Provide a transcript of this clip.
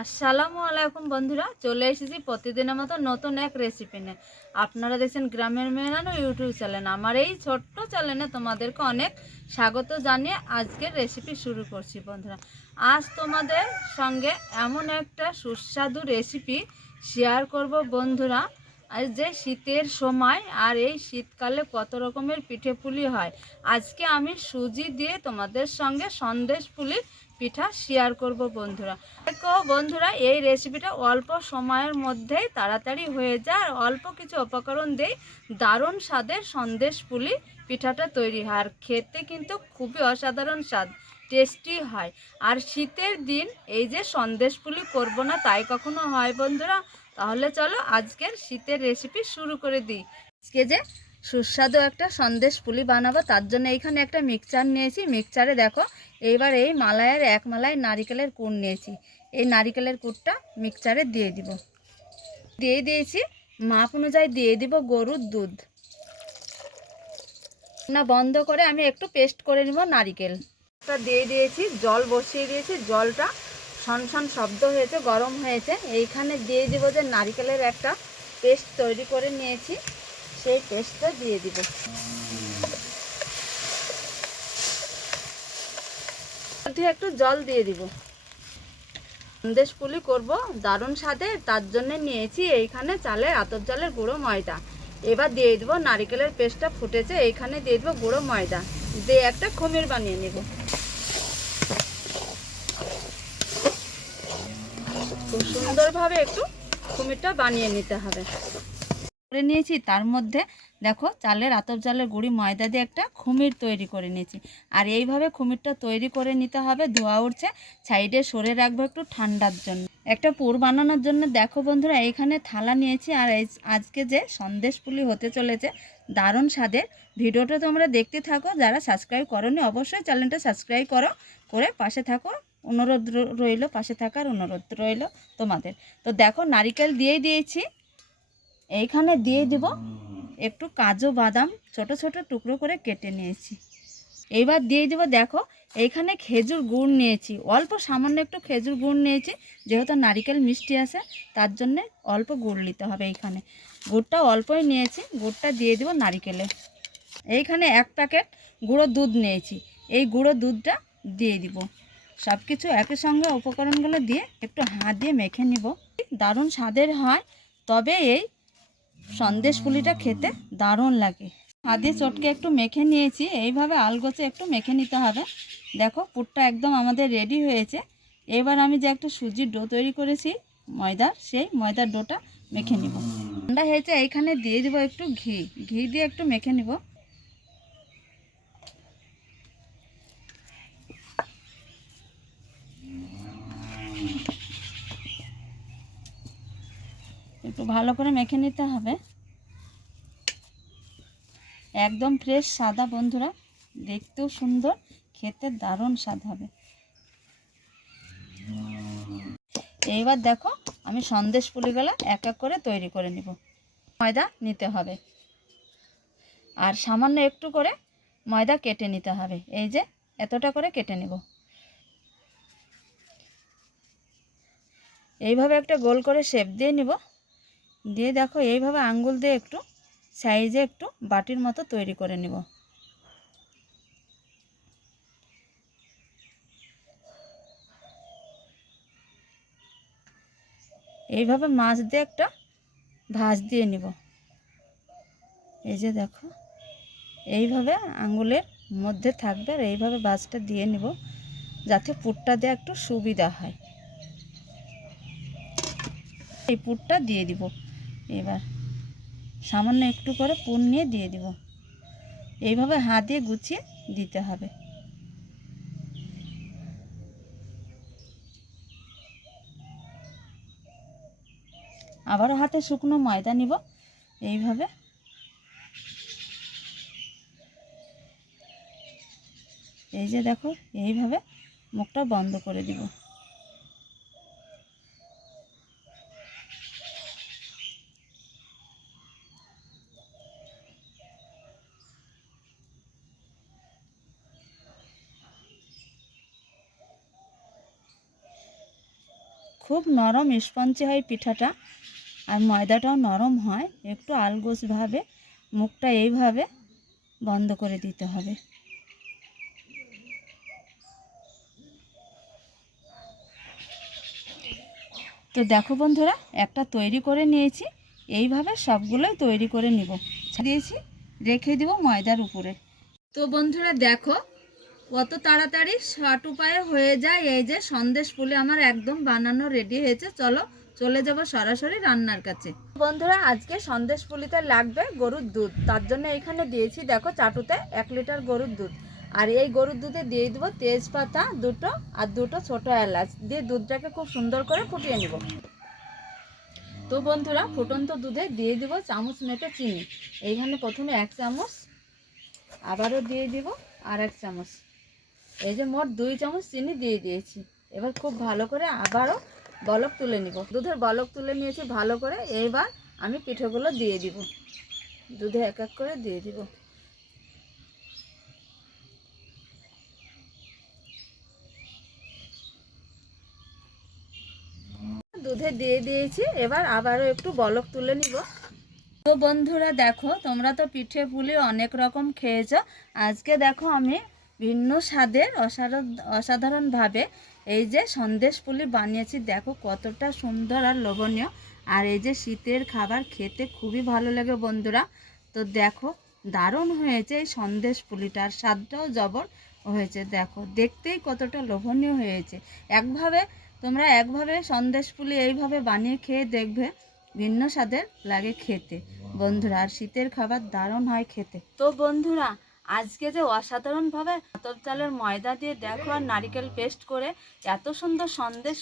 আসসালামু আলাইকুম বন্ধুরা, চলে এসেছি প্রতিদিনের মতো নতুন এক রেসিপি নিয়ে। আপনারা দেখছেন গ্রামের মেয়েরানো ইউটিউব চ্যানেল। আমার এই ছোট্ট চ্যানেলে তোমাদেরকে অনেক স্বাগত জানিয়ে আজকের রেসিপি শুরু করছি বন্ধুরা। আজ তোমাদের সঙ্গে এমন একটা সুস্বাদু রেসিপি শেয়ার করব বন্ধুরা। আর যে শীতের সময় আর এই শীতকালে কত রকমের পিঠে পুলি হয়, আজকে আমি সুজি দিয়ে তোমাদের সঙ্গে সন্দেশ পুলি পিঠা শেয়ার করব বন্ধুরা। দেখো বন্ধুরা, এই রেসিপিটা অল্প সময়ের মধ্যেই তাড়াতাড়ি হয়ে যায় আর অল্প কিছু উপকরণ দিয়ে দারুণ স্বাদের সন্দেশ পুলি পিঠাটা তৈরি হয়। আর খেতে কিন্তু খুবই অসাধারণ স্বাদ, টেস্টি হয়। আর শীতের দিন এই যে সন্দেশ পুলি করবো না তাই কখনো হয় বন্ধুরা? তাহলে চলো আজকের শীতের রেসিপি শুরু করে দিই। আজকে যে সুস্বাদু একটা সন্দেশ পুলি বানাবো তার জন্য এইখানে একটা মিক্সচার নিয়েছি। মিক্সচারে দেখো এইবার এই মালাইয়ের এক মালাই নারিকেলের কুড় নিয়েছি। এই নারিকেলের কুড়টা মিক্সচারে দিয়ে দিব। দিয়ে দিয়েছি মাপ অনুযায়ী দিয়ে দিব গরুর দুধ। না বন্ধ করে আমি একটু পেস্ট করে নিব নারিকেলটা। দিয়ে দিয়েছি জল, বসিয়ে দিয়েছি। জলটা সনসন শব্দ হয়েছে, গরম হয়েছে। এইখানে দিয়ে দিব যে নারিকেলের একটা পেস্ট তৈরি করে নিয়েছি, সেই পেস্টটা দিয়ে দিব। একটু জল দিয়ে দিব। সন্দেশ পুলি করব দারুণ স্বাদে, তার জন্য নিয়েছি এইখানে চালের আতপ চালের গুঁড়ো ময়দা। এবার দিয়ে দেবো নারিকেলের পেস্টটা ফুটেছে, এইখানে দিয়ে দেবো গুঁড়ো ময়দা, দিয়ে একটা খমির বানিয়ে নেব। খুব সুন্দরভাবে একটু খমিরটা বানিয়ে নিতে হবে। করে নিয়েছি, তার মধ্যে দেখো চালের আতপ চালের গুঁড়ি ময়দা দিয়ে একটা খুমির তৈরি করে নিয়েছি। আর এইভাবে খুমিরটা তৈরি করে নিতে হবে। ধোয়া উঠছে, সাইডে সরে রাখবো একটু ঠান্ডার জন্য। একটা পুর বানানোর জন্য দেখো বন্ধুরা এইখানে থালা নিয়েছি। আর আজকে যে সন্দেশ পুলি হতে চলেছে দারুণ স্বাদের। ভিডিওটা তোমরা দেখতে থাকো। যারা সাবস্ক্রাইব করোনি অবশ্যই চ্যানেলটা সাবস্ক্রাইব করো, করে পাশে থাকো। অনুরোধ রইল, পাশে থাকার অনুরোধ রইল তোমাদের। তো দেখো নারিকেল দিয়েই দিয়েছি। এইখানে দিয়ে দিব একটু কাজু বাদাম ছোট ছোট টুকরো করে কেটে নিয়েছি। এইবার দিয়ে দিব দেখো এইখানে খেজুর গুড় নিয়েছি, অল্প সামান্য একটু খেজুর গুড় নিয়েছি। যেহেতু নারিকেল মিষ্টি আছে তার জন্যে অল্প গুড় নিতে হবে। এইখানে গুড়টা অল্পই নিয়েছি, গুড়টা দিয়ে দিব নারিকেলে। এইখানে এক প্যাকেট গুঁড়ো দুধ নিয়েছি, এই গুঁড়ো দুধটা দিয়ে দিব। সব কিছু একই সঙ্গে উপকরণগুলো দিয়ে একটু হাত দিয়ে মেখে নিব। দারুণ স্বাদের হয়, তবে এই সন্দেশ পুলিটা খেতে দারুণ লাগে। হাতে চটকে একটু মেখে নিয়েছি, এইভাবে আলগোছে একটু মেখে নিতে হবে। দেখো পুরটা একদম আমাদের রেডি হয়েছে। এবার আমি যে একটা সুজির ডো তৈরি করেছি ময়দার, সেই ময়দার ডোটা মেখে নিব। ঠান্ডা হয়েছে, এইখানে দিয়ে দিব একটু ঘি। ঘি দিয়ে একটু মেখে নিব। একটু ভালো করে মেখে নিতে হবে। একদম ফ্রেশ সাদা বন্ধুরা, দেখতেও সুন্দর, খেতে দারুণ স্বাদ হবে। এইবার দেখো আমি সন্দেশ পুলিগুলো এক এক করে তৈরি করে নিব। ময়দা নিতে হবে আর সামান্য একটু করে ময়দা কেটে নিতে হবে। এই যে এতটা করে কেটে নেব। এইভাবে একটা গোল করে শেপ দিয়ে নিব। দিয়ে দেখো এইভাবে আঙ্গুল দিয়ে একটু সাইজে একটু বাটির মতো তৈরি করে নিব। এইভাবে মাছ দিয়ে একটা ভাঁজ দিয়ে নিব। এই যে দেখো এইভাবে আঙ্গুলের মধ্যে থাকবে আর এইভাবে ভাঁজটা দিয়ে নিব, যাতে পুরটা দেওয়া একটু সুবিধা হয়। এই পুরটা দিয়ে দিব। এবার সামান্য একটু করে পুর নিয়ে দিয়ে দিব। এইভাবে হাত দিয়ে গুছিয়ে দিতে হবে। আবারও হাতে শুকনো ময়দা নিব। এইভাবে এই যে দেখো এইভাবে মুখটা বন্ধ করে দিব। খুব নরম স্পঞ্জি হয় পিঠাটা, আর ময়দাটাও নরম হয়। একটু আলগোছভাবে মুখটা এইভাবে বন্ধ করে দিতে হবে। তো দেখো বন্ধুরা, একটা তৈরি করে নিয়েছি। এইভাবে সবগুলোই তৈরি করে নিব। দিয়েছি, রেখে দিব ময়দার উপরে। তো বন্ধুরা দেখো কত তাড়াতাড়ি শর্ট উপায়ে হয়ে যায়। এই যে সন্দেশ পুলি আমার একদম বানানো রেডি হয়েছে। চলো চলে যাব সরাসরি রান্নার কাছে। বন্ধুরা আজকে সন্দেশ পুলিতে লাগবে গরুর দুধ। তার জন্য এখানে দিয়েছি দেখো চাটুতে 1 লিটার গরুর দুধ। আর এই গরুর দুধে দিয়ে দেবো তেজপাতা দুটো আর দুটো ছোটো এলাচ দিয়ে দুধটাকে খুব সুন্দর করে ফুটিয়ে নিব। তো বন্ধুরা ফুটন্ত দুধে দিয়ে দিব চামচ মেপে চিনি। এইখানে প্রথমে 1 চামচ, আবারও দিয়ে দিব আর 1 চামচ। এই যে মোট 2 চামচ চিনি দিয়ে দিয়েছি। এবার খুব ভালো করে আবারও বলক তুলে নিব। দুধের বলক তুলে নিয়েছি ভালো করে। এইবার আমি পিঠেগুলো দিয়ে দিব, দুধে এক এক করে দিয়ে দিব। দুধে দিয়ে দিয়েছি, এবার আবারও একটু বলক তুলে নিব। তো বন্ধুরা দেখো, তোমরা তো পিঠে পুলি অনেক রকম খেয়েছো। আজকে দেখো আমি ভিন্ন স্বাদের অসাধারণভাবে এই যে সন্দেশ পুলি বানিয়েছি। দেখো কতটা সুন্দর আর লোভনীয়। আর এই যে শীতের খাবার খেতে খুবই ভালো লাগে বন্ধুরা। তো দেখো দারুণ হয়েছে এই সন্দেশ পুলিটার, স্বাদটাও জবর হয়েছে। দেখো দেখতেই কতটা লোভনীয় হয়েছে। তোমরা একভাবে সন্দেশ পুলি এইভাবে বানিয়ে খেয়ে দেখবে, ভিন্ন স্বাদের লাগে খেতে বন্ধুরা। আর শীতের খাবার দারুণ হয় খেতে। তো বন্ধুরা আজকে যে অসাধারণভাবে আতপ চালের ময়দা দিয়ে দেখো আর নারিকেল পেস্ট করে এত সুন্দর সন্দেশ